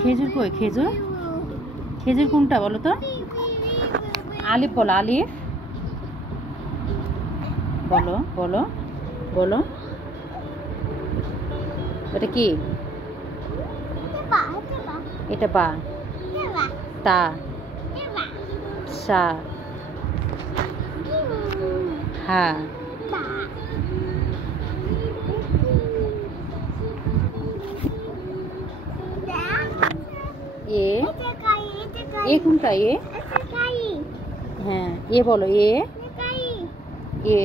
খেজুর কই? খেজুর খেজুর কোনটা বলো তো? আলিফ বলো, আলিফ বলো, বলো বলো। এটা কি? এটা বা। তা, সা, হা। এ, এ কোনটা? এ, হ্যাঁ এ বলো। এ, এ,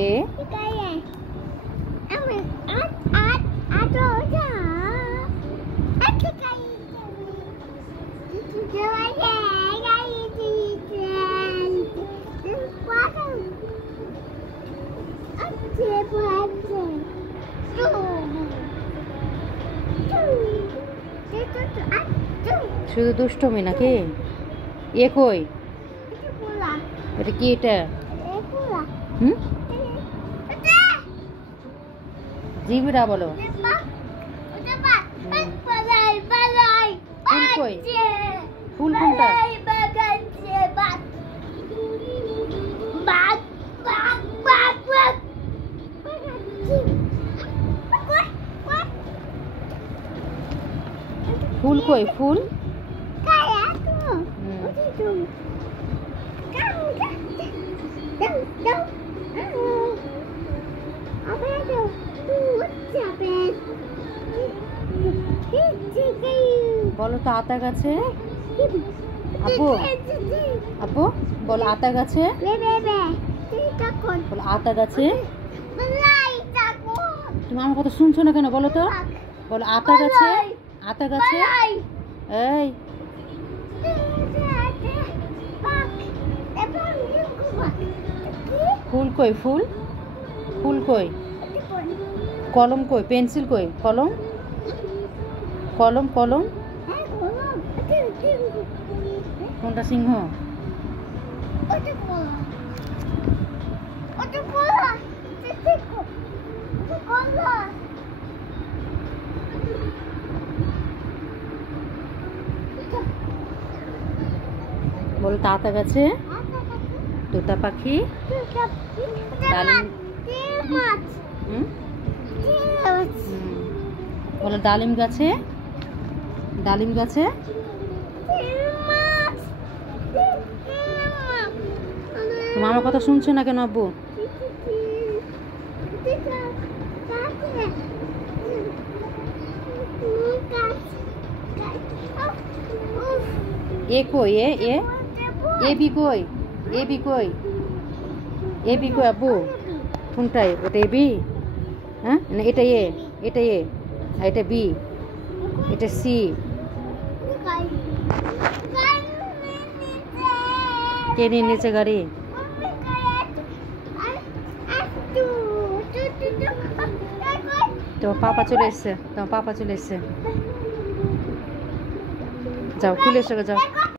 শুধু দুষ্টমি নাকি? এ কই? এটা কি? এটা জিবরা বলো। ফুল কই? ফুল কোনটা? ফুল কই? ফুল বলো তো। আতা গাছে। আপু, আপু বলো আতা গাছে। বলো আতা গাছে। তুমি আমার কথা শুনছো না কেন বলো তো? বলো আতা গাছে। আতা গাছে। এই ফুল কই? ফুল, ফুল কই? কলম কই? পেন্সিল কই? কলম, কলম, কলম কোনটা? সিংহ। বলো তাতা গাছে। তোতা পাখি। ডালিম। বলো ডালিম গাছে। ডালিম গাছে। তুমি আমার কথা শুনছো না কেন আব্বু? এ কই? এ, এ, এ বি কই? এ বি কই? এ বি কই আব্বু? কোনটাই? ওটা এ বি? হ্যাঁ না, এটা এ, এটা এ, আর এটা বি, এটা সি। কে নিয়ে নিচে গাড়ি? তোমার পাপা চলে এসছে, তোমার পাপা চলে এসছে। যাও খুলে এসো, যাও।